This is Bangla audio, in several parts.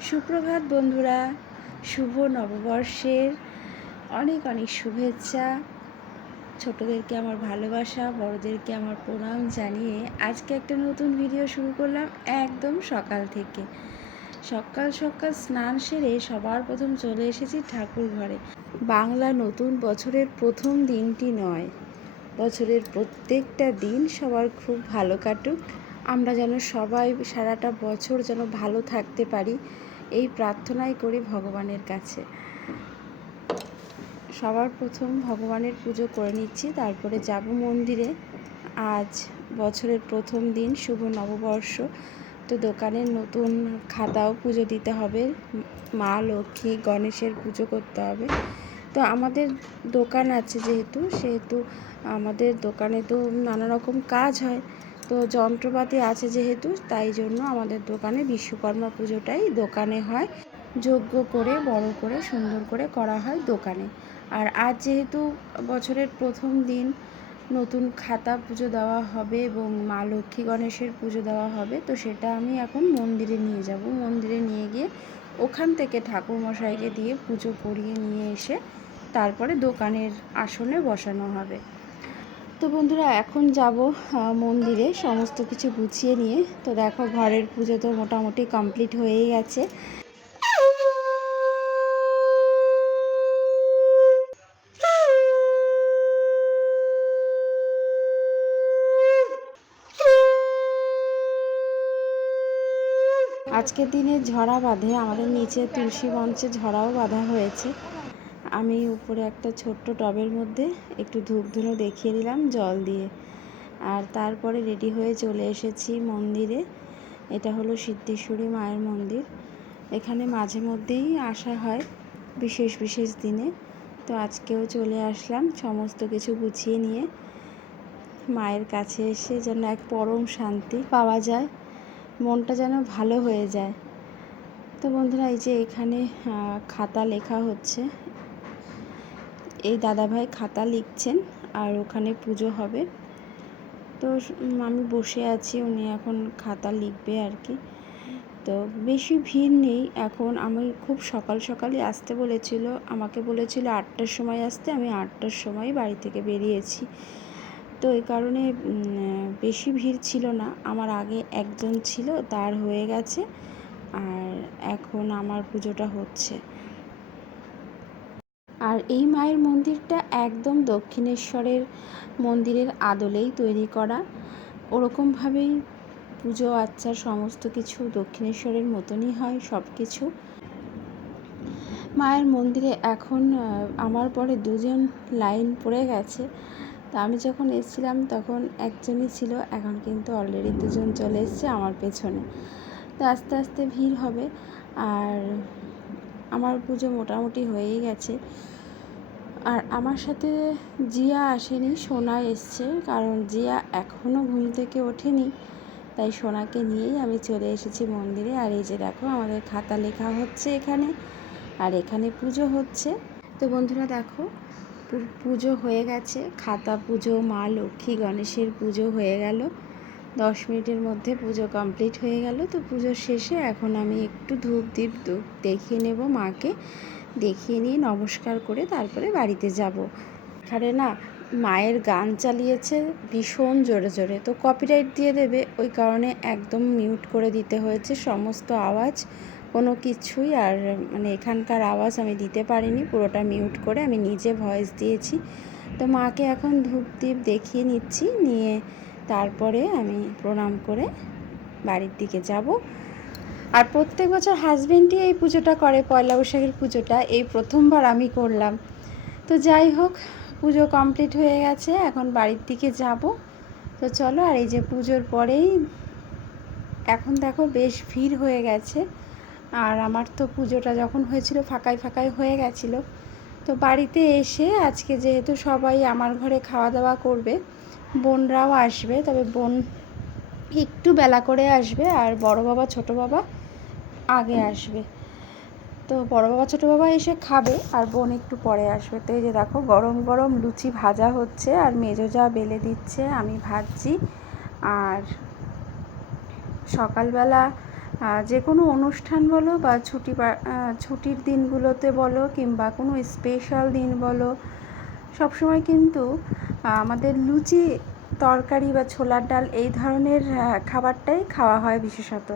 সুপ্রভাত বন্ধুরা, শুভ নববর্ষের অনেক অনেক শুভেচ্ছা। ছোটদেরকে আমার ভালোবাসা, বড়দেরকে আমার প্রণাম জানিয়ে আজকে একটা নতুন ভিডিও শুরু করলাম একদম সকাল থেকে। সকাল সকাল স্নান সেরে সবার প্রথম চলে এসেছি ঠাকুর ঘরে। বাংলা নতুন বছরের প্রথম দিনটি নয়। বছরের প্রত্যেকটা দিন সবার খুব ভালো কাটুক। আমরা যেন সবাই সারাটা বছর যেন ভালো থাকতে পারি, এই প্রার্থনাই করি ভগবানের কাছে। সবার প্রথম ভগবানের পুজো করে নিচ্ছি, তারপরে যাব মন্দিরে। আজ বছরের প্রথম দিন, শুভ নববর্ষ। তো দোকানের নতুন খাতাও পুজো দিতে হবে, মা, লক্ষ্মী, গণেশের পুজো করতে হবে। তো আমাদের দোকান আছে যেহেতু, সেহেতু আমাদের দোকানে তো নানা রকম কাজ হয়। তো যন্ত্রপাতি আছে যেহেতু, তাই জন্য আমাদের দোকানে বিশ্বকর্মা পুজোটাই দোকানে হয়। যোগ্য করে, বড় করে, সুন্দর করে করা হয় দোকানে। আর আজ যেহেতু বছরের প্রথম দিন, নতুন খাতা পুজো দেওয়া হবে এবং মা লক্ষ্মী গণেশের পুজো দেওয়া হবে, তো সেটা আমি এখন মন্দিরে নিয়ে যাব। মন্দিরে নিয়ে গিয়ে ওখান থেকে ঠাকুরমশাইকে দিয়ে পুজো করিয়ে নিয়ে এসে তারপরে দোকানের আসনে বসানো হবে। তো বন্ধুরা, এখন যাব মন্দিরে সমস্ত কিছু গুছিয়ে নিয়ে। তো দেখো, ঘরের পুজো তো মোটামুটি কমপ্লিট হয়েই গেছে। আজকের দিনে ঝরা বাঁধে, আমাদের নিচে তুলসী মঞ্চে ঝরাও বাঁধা হয়েছে। আমি উপরে একটা ছোট্ট টবের মধ্যে একটু ধূপ ধুনো দেখিয়ে দিলাম জল দিয়ে। আর তারপরে রেডি হয়ে চলে এসেছি মন্দিরে। এটা হলো সিদ্ধেশ্বরী মায়ের মন্দির। এখানে মাঝে মধ্যেই আসা হয় বিশেষ বিশেষ দিনে। তো আজকেও চলে আসলাম সমস্ত কিছু গুছিয়ে নিয়ে। মায়ের কাছে এসে যেন এক পরম শান্তি পাওয়া যায়। মনটা যেন ভালো হয়ে যায়। তো বন্ধুরা, এই যে এখানে খাতা লেখা হচ্ছে। এই দাদাভাই খাতা লিখছেন আর ওখানে পুজো হবে। তো আমি বসে আছি, উনি এখন খাতা লিখবে আর কি। তো বেশি ভিড় নেই। এখন আমি খুব সকাল সকালই আসতে বলেছিল, আমাকে বলেছিল আটটার সময় আসতে, আমি আটটার সময় বাড়ি থেকে বেরিয়েছি। তো এই কারণে বেশি ভিড় ছিল না। আমার আগে একজন ছিল, তার হয়ে গেছে। আর এখন আমার পুজোটা হচ্ছে। আর এই মায়ের মন্দিরটা একদম দক্ষিণেশ্বরের মন্দিরের আদলেই তৈরি করা। ওরকমভাবেই পুজো আচ্চার সমস্ত কিছু দক্ষিণেশ্বরের মতনই হয় সব কিছু মায়ের মন্দিরে এখন আমার পরে দুজন লাইন পড়ে গেছে। তা আমি যখন এসেছিলাম তখন একজনই ছিল, এখন কিন্তু অলরেডি দুজন চলে এসছে আমার পেছনে। তো আস্তে আস্তে ভিড় হবে। আর আমার পুজো মোটামুটি হয়েই গেছে। আর আমার সাথে জিয়া আসেনি, সোনা এসছে, কারণ জিয়া এখনও ঘুম থেকে ওঠেনি, তাই সোনাকে নিয়েই আমি চলে এসেছি মন্দিরে। আর এই যে দেখো, আমাদের খাতা লেখা হচ্ছে এখানে, আর এখানে পুজো হচ্ছে। তো বন্ধুরা দেখো পুজো হয়ে গেছে, খাতা পুজো, মা লক্ষ্মী গণেশের পুজো হয়ে গেল। দশ মিনিটের মধ্যে পুজো কমপ্লিট হয়ে গেল। তো পুজোর শেষে এখন আমি একটু ধূপ দীপ ধূপ দেখিয়ে নেব মাকে। দেখিয়ে নিয়ে নমস্কার করে তারপরে বাড়িতে যাব। এখানে না মায়ের গান চালিয়েছে ভীষণ জোরে জোরে। তো কপিরাইট দিয়ে দেবে, ওই কারণে একদম মিউট করে দিতে হয়েছে সমস্ত আওয়াজ। কোনো কিছুই আর মানে এখানকার আওয়াজ আমি দিতে পারিনি, পুরোটা মিউট করে আমি নিজে ভয়েস দিয়েছি। তো মাকে এখন ধূপ দীপ দেখিয়ে নিচ্ছি, নিয়ে তারপরে আমি প্রণাম করে বাড়ির দিকে যাব। আর প্রত্যেক বছর হাজব্যান্ডই এই পুজোটা করে, পয়লা বৈশাখের পুজোটা। এই প্রথমবার আমি করলাম। তো যাই হোক, পুজো কমপ্লিট হয়ে গেছে। এখন বাড়ির দিকে যাব। তো চলো, আর এই যে পুজোর পরেই এখন দেখো বেশ ভিড় হয়ে গেছে। আর আমার তো পুজোটা যখন হয়েছিল, ফাঁকাই ফাঁকাই হয়ে গেছিল। তো বাড়িতে এসে আজকে যেহেতু সবাই আমার ঘরে খাওয়া দাওয়া করবে, বোনরাও আসবে, তবে বোন একটু বেলা করে আসবে আর বড় বাবা, ছোট বাবা আগে আসবে। তো বড় বাবা, ছোটো বাবা এসে খাবে আর বোন একটু পরে আসবে। তো এই যে দেখো, গরম গরম লুচি ভাজা হচ্ছে আর মেজো যা বেলে দিচ্ছে, আমি ভাজছি। আর সকালবেলা যে কোনো অনুষ্ঠান বলো বা ছুটি ছুটির দিনগুলোতে বলো কিংবা কোনো স্পেশাল দিন বলো, সবসময় কিন্তু আমাদের লুচি তরকারি বা ছোলার ডাল এই ধরনের খাবারটাই খাওয়া হয় বিশেষত।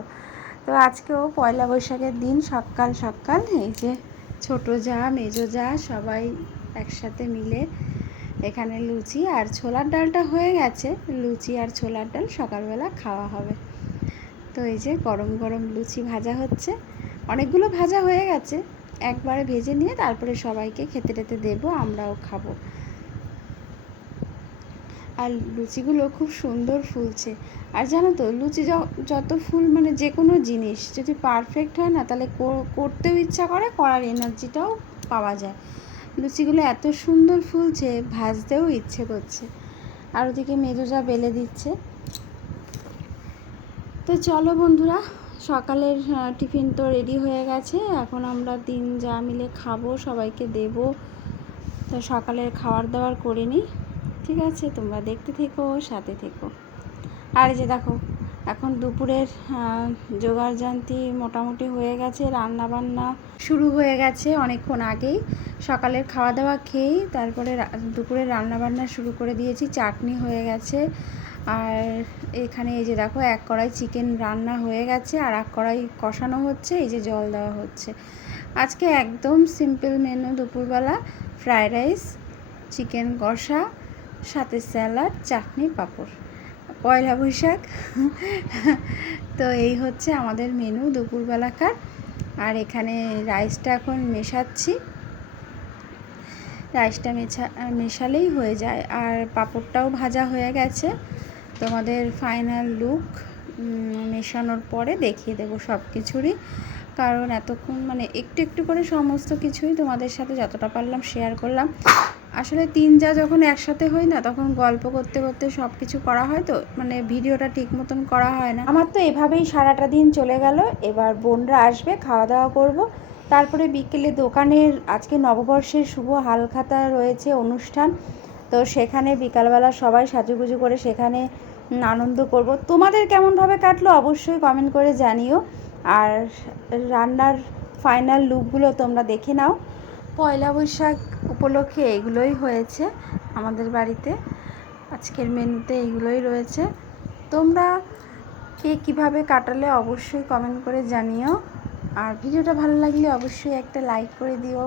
তো আজকেও পয়লা বৈশাখের দিন সকাল সকাল এই যে ছোট যা, মেজো যা, সবাই একসাথে মিলে এখানে লুচি আর ছোলার ডালটা হয়ে গেছে। লুচি আর ছোলার ডাল সকালবেলা খাওয়া হবে। তো এই যে গরম গরম লুচি ভাজা হচ্ছে। অনেকগুলো ভাজা হয়ে গেছে। একবারে ভেজে নিয়ে তারপরে সবাইকে খেতে টেতে দেবো, আমরাও খাব। আর লুচিগুলো খুব সুন্দর ফুলছে। আর জানো তো, লুচি যত ফুল মানে যে কোনো জিনিস যদি পারফেক্ট হয় না, তাহলে করতেও ইচ্ছা করে, করার এনার্জিটাও পাওয়া যায়। লুচিগুলো এত সুন্দর ফুলছে, ভাজতেও ইচ্ছে করছে। আর ওদিকে মেজোজা বেলে দিচ্ছে। তো চলো বন্ধুরা সকালের টিফিন তো রেডি হয়ে গেছে। এখন আমরা তিন যা মিলে খাব সবাইকে দেবো। তো সকালের খাওয়ার দাওয়ার করে নিই। ঠিক আছে তোমরা দেখতে থেকো সাথে থেকো। আর যে দেখো এখন দুপুরের আহ, জোগাড় জান্তি মোটামুটি হয়ে গেছে রান্না বান্না শুরু হয়ে গেছে অনেকক্ষণ আগেই। সকালের খাওয়া দাওয়া খেয়েই তারপরে রা- দুপুরের রান্না বান্না শুরু করে দিয়েছি চাটনি হয়ে গেছে। আর এখানে এই যে দেখো, এক কড়াই চিকেন রান্না হয়ে গেছে আর এক কড়াই কষানো হচ্ছে, এই যে জল দেওয়া হচ্ছে। আজকে একদম সিম্পল মেনু দুপুরবেলা ফ্রায়েড রাইস চিকেন কষা, সাথে স্যালাড চাটনি, পাঁপড়। পয়লা বৈশাখ। তো এই হচ্ছে আমাদের মেনু দুপুরবেলাকার। আর এখানে রাইসটা এখন মেশাচ্ছি। রাইসটা মেশা মেশালেই হয়ে যায়। আর পাঁপড়টাও ভাজা হয়ে গেছে। তোমাদের ফাইনাল লুক মেশানোর পরে দেখিয়ে দেবো সব কিছুরই কারণ এতক্ষণ মানে একটু একটু করে সমস্ত কিছুই তোমাদের সাথে যতটা পারলাম শেয়ার করলাম। আসলে তিন যা যখন একসাথে হই না, তখন গল্প করতে করতে সব কিছু করা হয় তো মানে ভিডিওটা ঠিক মতন করা হয় না। আমার তো এভাবেই সারাটা দিন চলে গেল, এবার বোনরা আসবে, খাওয়া দাওয়া করব। তারপরে বিকেলে দোকানের, আজকে নববর্ষের শুভ হালখাতা রয়েছে অনুষ্ঠান। তো সেখানে বিকালবেলা সবাই সাজুগুজু করে সেখানে আনন্দ করব। তোমাদের কেমনভাবে কাটলো অবশ্যই কমেন্ট করে জানিও। আর রান্নার ফাইনাল লুকগুলো তোমরা দেখে নাও। পয়লা বৈশাখ উপলক্ষে এগুলোই হয়েছে আমাদের বাড়িতে। আজকের মেনুতে এগুলোই রয়েছে। তোমরা কে কীভাবে কাটালে অবশ্যই কমেন্ট করে জানিও। আর ভিডিওটা ভালো লাগলে অবশ্যই একটা লাইক করে দিও।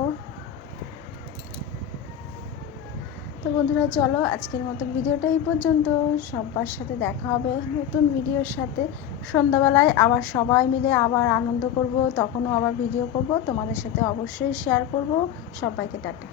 তো বন্ধুরা, চলো আজকের মতো ভিডিওটা এই পর্যন্ত। সবার সাথে দেখা হবে নতুন ভিডিওর সাথে। সন্ধ্যাবেলায় আবার সবাই মিলে আবার আনন্দ করব, তখনও আবার ভিডিও করব। তোমাদের সাথে অবশ্যই শেয়ার করব। সবাইকে টাটা।